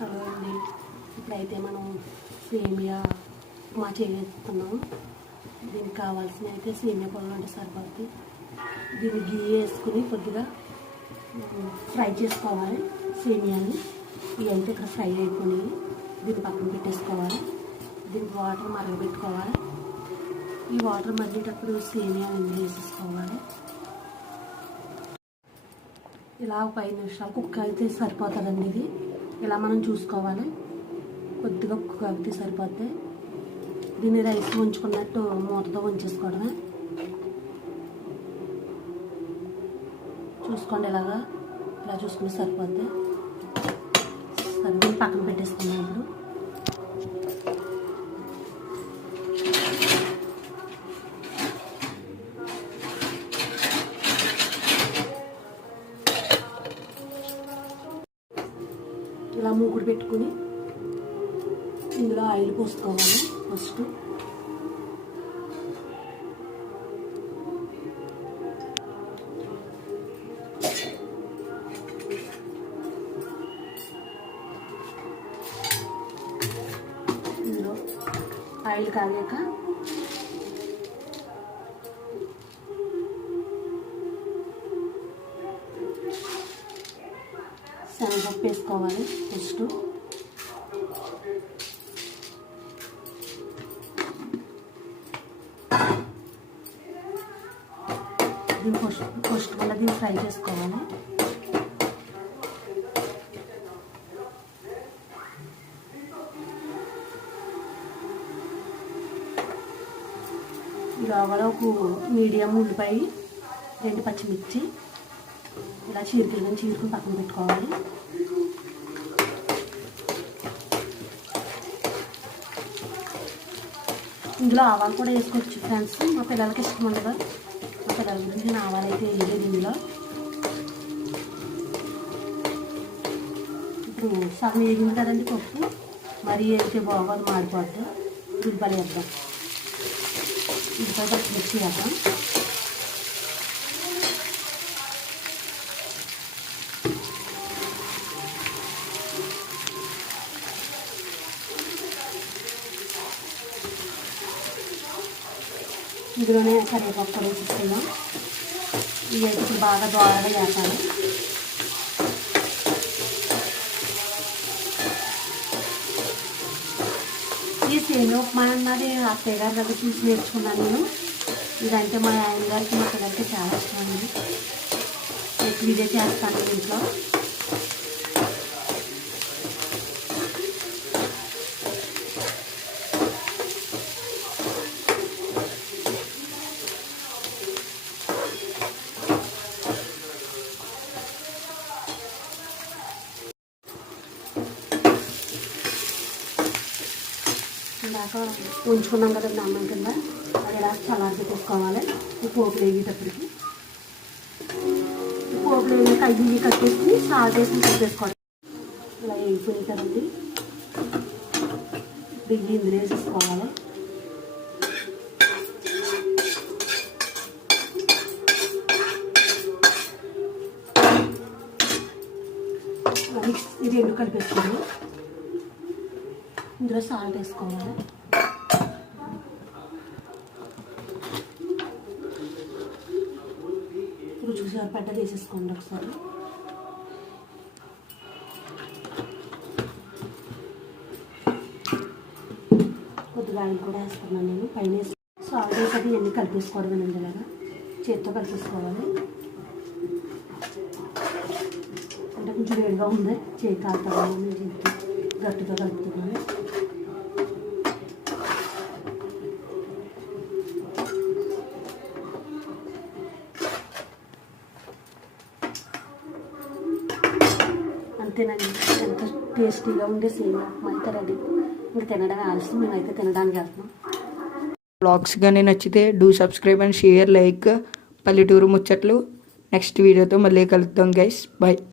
Hello అండి, ఇప్పుడైతే మనం సేమియా ఉప్మా చేస్తున్నాము. దీనికి కావాల్సిన అయితే సేమియా పొలం అంటే సరిపోతుంది. దీన్ని గీ వేసుకుని కొద్దిగా ఫ్రై చేసుకోవాలి. సేమియాని ఇవైతే ఇక్కడ ఫ్రై అయిపోయి దీన్ని పక్కన పెట్టేసుకోవాలి. దీనికి వాటర్ మరగబెట్టుకోవాలి. ఈ వాటర్ మరిగేటప్పుడు సేమియా ఇందులో వేసేసుకోవాలి. ఇలా 5 నిమిషాలు కుక్ అయితే సరిపోతుందండి. ఇది ఇలా మనం చూసుకోవాలి. కొద్దిగా కుక్ అయితే సరిపోద్ది. దీన్ని రైస్ ఉంచుకున్నట్టు మూతతో ఉంచేసుకోవడమే. చూసుకోండి, ఇలా చూసుకుంటే సరిపోద్ది. సరే, దీన్ని పక్కన పెట్టేసుకున్నాం. ఇప్పుడు ఇలా మూకుడు పెట్టుకుని ఇందులో ఆయిల్ పోసుకోవాలి. ఫస్ట్ ఇందులో ఆయిల్ కాగాక శనగపప్పు వేసుకోవాలి. ఫస్ట్ దీన్ని ఫస్ట్ వల్ల దీన్ని ఫ్రై చేసుకోవాలి. లోపల ఒక మీడియం ఉల్లిపాయ, 2 పచ్చిమిర్చి ఇలా చీరుకుని పక్కన పెట్టుకోవాలి. ఇందులో ఆవాలు కూడా వేసుకోవచ్చు ఫ్రెండ్స్. మా పిల్లలకి ఇష్టం ఉండదు. మా పిల్లల గురించి నేను ఆవాలు అయితే వేయలేదు ఇందులో. ఇప్పుడు సగం వేగింది కదండి పప్పు. మరీ అయితే బాగోదు, మాడిపోద్ది. ఉల్లిపాయలు వేద్దాం. ఉల్లిపాయ పచ్చిమిర్చి వేద్దాం. ఇందులోనే కరివేపాకు కూడా వేసుకుందాం. ఇవి అయితే ఇప్పుడు బాగా దోరగా వేస్తాను. ఈ సేమియా ఉప్మా అన్నది అత్తయ్య గారి దగ్గర చూసి నేర్చుకున్నాను నేను. ఇదంటే మా ఆయన గారికి, మా పిల్లలకి చాలా ఇష్టం అండి. ఎక్కువ ఇదే చేస్తాను ఇంట్లో. ఇందాక ఉంచుకున్నాం కదండి అన్నం కింద, అది ఇలా చల్లారి తీసుకోవాలి. ఈ పోపులు వేగేటప్పటికి పోపులు వేగాక అవి కట్టేసి సాల్ట్ వేసి కట్టేసుకోవాలి. ఇలా వేగిపోయి కదండి, బియ్యి ఇందులో వేసేసుకోవాలి. ఇది 2 కలిపేసుకోవాలి. ఇందులో సాల్ట్ వేసుకోవాలి. రుచికి సరిపడ్డ వేసేసుకోండి ఒకసారి. కొద్దిగా ఆయిల్ కూడా వేసుకున్నాను నేను. పైన సాల్ట్ వేసి ఇవన్నీ కలిపేసుకోవడం ఇందులాగా చేతితో కలిపేసుకోవాలి. అంటే కొంచెం వేడిగా ఉంది, చేతి కాలుతుంది. గట్టిగా కలుపుతున్నాను. అంతేనండి, ఎంత టేస్టీగా ఉండే సేమియా ఉప్మా అయితే రెడీ. ఇంకా తినడానికి ఆలస్యం, మేమైతే తినడానికి వెళ్తున్నాం. బ్లాగ్స్ కానీ నచ్చితే do subscribe and share, like. పల్లెటూరు ముచ్చట్లు నెక్స్ట్ వీడియోతో మళ్ళీ కలుద్దాం గైస్. బాయ్.